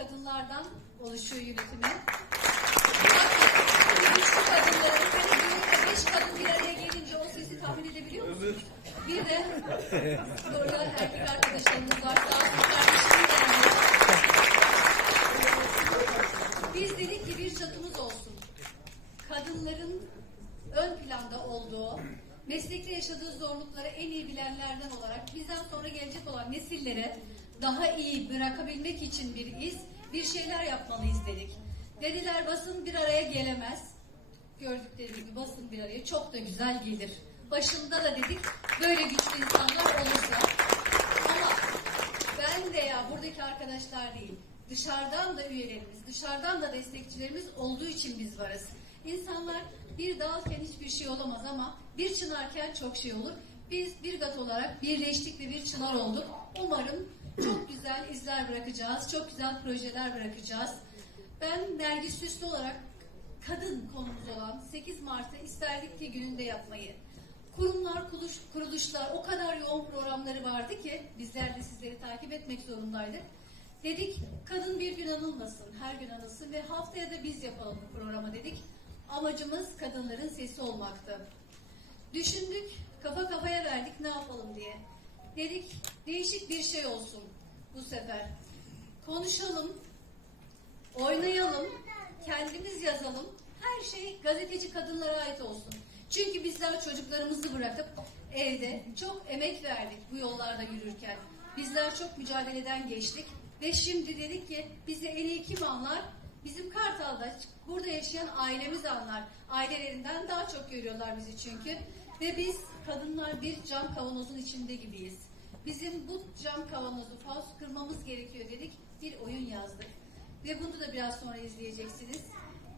kadınlardan oluşuyor yönetimi. Güçlü kadınların hani düğünde beş kadın bir araya gelince o sesi tahmin edebiliyor musunuz? Bir de burada erkek arkadaşlarımız var. Biz dedik ki bir çatımız olsun. Kadınların ön planda olduğu, meslekte yaşadığı zorlukları en iyi bilenlerden olarak bizden sonra gelecek olan nesillere daha iyi bırakabilmek için bir iz, bir şeyler yapmalıyız dedik. Dediler basın bir araya gelemez. Gördükleri gibi basın bir araya çok da güzel gelir. Başında da dedik böyle güçlü insanlar olursa. Ama ben de ya buradaki arkadaşlar değil. Dışarıdan da üyelerimiz, dışarıdan da destekçilerimiz olduğu için biz varız. İnsanlar bir dalken hiçbir şey olamaz ama bir çınarken çok şey olur. Biz bir gat olarak birleştik ve bir çınar olduk. Umarım çok güzel izler bırakacağız, çok güzel projeler bırakacağız. Ben Nergis Süslü olarak kadın konumuz olan 8 Mart'ı isterdik ki gününde yapmayı. Kurumlar, kuruluş, kuruluşlar o kadar yoğun programları vardı ki bizler de sizleri takip etmek zorundaydık. Dedik kadın bir gün anılmasın, her gün anılsın ve haftaya da biz yapalım bu programa dedik. Amacımız kadınların sesi olmaktı. Düşündük, kafa kafaya verdik ne yapalım diye. Dedik değişik bir şey olsun bu sefer. Konuşalım, oynayalım, kendimiz yazalım. Her şey gazeteci kadınlara ait olsun. Çünkü bizler çocuklarımızı bırakıp evde çok emek verdik bu yollarda yürürken. Bizler çok mücadeleden geçtik ve şimdi dedik ki bizi en iyi kim anlar? Bizim Kartal'da burada yaşayan ailemiz anlar. Ailelerinden daha çok görüyorlar bizi çünkü. Ve biz kadınlar bir cam kavanozun içinde gibiyiz. Bizim bu cam kavanozu faus kırmamız gerekiyor dedik. Bir oyun yazdık. Ve bunu da biraz sonra izleyeceksiniz.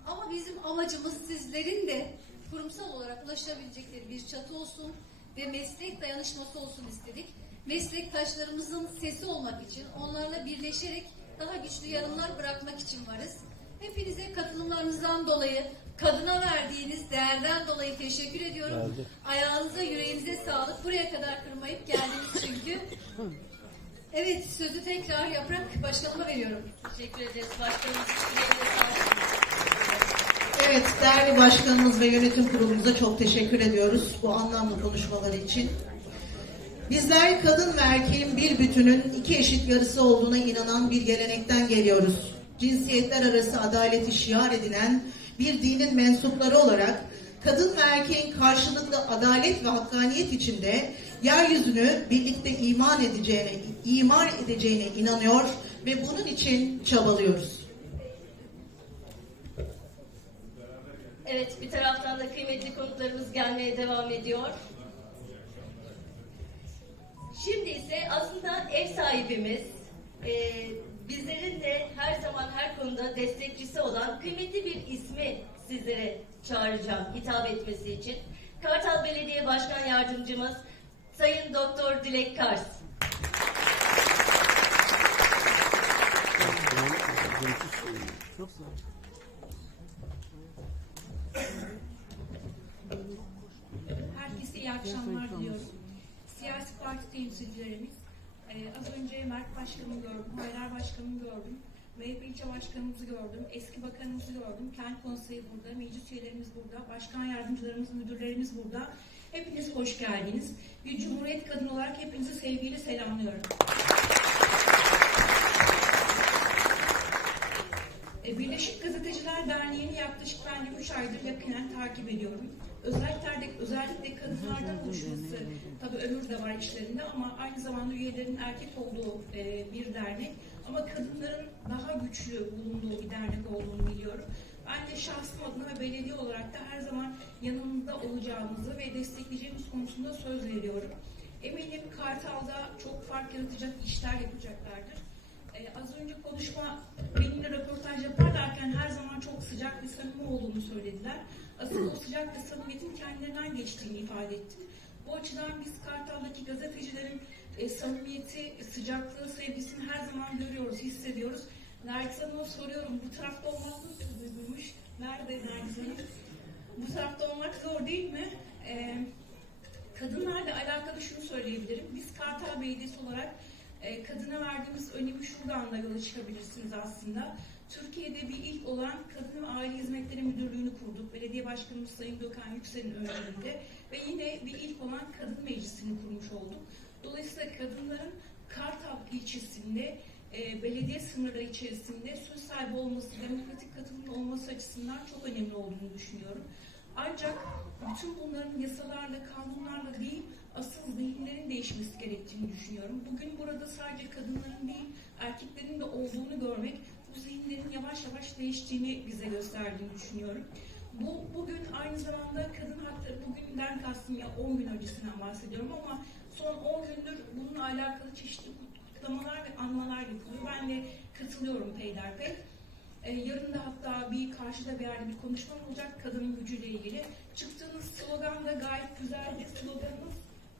Ama bizim amacımız sizlerin de kurumsal olarak ulaşabilecekleri bir çatı olsun ve meslek dayanışması olsun istedik. Meslektaşlarımızın sesi olmak için, onlarla birleşerek daha güçlü yarınlar bırakmak için varız. Hepinize katılımlarınızdan dolayı, kadına verdiğiniz değerden dolayı teşekkür ediyorum. Ayağınıza, yüreğinize sağlık. Buraya kadar kırmayıp geldiniz çünkü. Evet, sözü tekrar Yaprak Başkanıma veriyorum. Teşekkür ederiz başkanımız. Evet, değerli başkanımız ve yönetim kurulumuza çok teşekkür ediyoruz bu anlamlı konuşmaları için. Bizler kadın ve erkeğin bir bütünün iki eşit yarısı olduğuna inanan bir gelenekten geliyoruz. Cinsiyetler arası adaleti şiar edinen bir dinin mensupları olarak kadın ve erkeğin karşılıklı adalet ve hakkaniyet içinde yeryüzünü birlikte iman edeceğine, imar edeceğine inanıyor ve bunun için çabalıyoruz. Evet bir taraftan da kıymetli konuklarımız gelmeye devam ediyor. Şimdi ise aslında ev sahibimiz, e, bizlerin de her zaman her konuda destekçisi olan kıymetli bir ismi sizlere çağıracağım hitap etmesi için. Kartal Belediye Başkan Yardımcımız Sayın Doktor Dilek Kars. Herkese iyi akşamlar diliyorum. Siyasi parti temsilcilerimiz, e, az önce Mert Başkan'ı gördüm, Hayrar Başkan'ı gördüm, MHP ilçe başkanımızı gördüm, eski bakanımızı gördüm, kent konseyi burada, meclis üyelerimiz burada, başkan yardımcılarımız, müdürlerimiz burada. Hepiniz hoş geldiniz. Bir Cumhuriyet kadını olarak hepinizi sevgiyle selamlıyorum. E, Birleşik Gazeteciler Derneği'ni yaklaşık ben de 3 aydır yakinen takip ediyorum. Özellikle, özellikle kadınlardan oluşması, tabii ömür de var içlerinde ama aynı zamanda üyelerin erkek olduğu e, bir dernek. Ama kadınların daha güçlü bulunduğu bir dernek olduğunu biliyorum. Ben de şahsım adına ve belediye olarak da her zaman yanında olacağımızı ve destekleyeceğimiz konusunda söz veriyorum. Eminim Kartal'da çok fark yaratacak işler yapacaklardır. Ee, az önce konuşma benimle röportaj yaparlarken her zaman çok sıcak ve samimi olduğunu söylediler. Asıl o sıcak ve samimiyetin kendilerinden geçtiğini ifade etti. Bu açıdan biz Kartal'daki gazetecilerin e, samimiyeti, sıcaklığı, sevgisini her zaman görüyoruz, hissediyoruz. Nergis Hanım'a soruyorum, bu tarafta olmak nasıl duyguymuş? Nerede Nergis Hanım? Bu tarafta olmak zor değil mi? Ee, kadınlarla alakalı şunu söyleyebilirim. Biz Kartal Belediyesi olarak E, kadına verdiğimiz önemi şuradan da yola çıkabilirsiniz aslında. Türkiye'de bir ilk olan Kadın ve Aile Hizmetleri Müdürlüğü'nü Başkanımız Sayın Gökhan Yüksel'in önderinde ve yine bir ilk olan Kadın Meclisi'ni kurmuş olduk. Dolayısıyla kadınların Kartal ilçesinde e, belediye sınırları içerisinde söz sahibi olması, demokratik katılım olması açısından çok önemli olduğunu düşünüyorum. Ancak bütün bunların yasalarla, kanunlarla değil, asıl zihinlerin değişmesi gerektiğini düşünüyorum. Bugün burada sadece kadınların değil, erkeklerin de olduğunu görmek, bu zihinlerin yavaş yavaş değiştiğini bize gösterdiğini düşünüyorum. Bu bugün aynı zamanda kadın hakları bugünden kastım ya 10 gün öncesinden bahsediyorum ama son 10 gündür bununla alakalı çeşitli kutlamalar ve anmalar yapılıyor. Ben de katılıyorum peyderpey. Ee, yarın da hatta bir karşıda bir yerde bir konuşma olacak kadının gücüyle ilgili. Çıktığınız slogan da gayet güzeldi. Sloganımız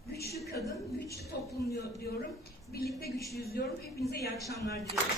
güçlü kadın, güçlü toplum diyor, diyorum. Birlikte güçlüyüz diyorum. Hepinize iyi akşamlar diliyorum.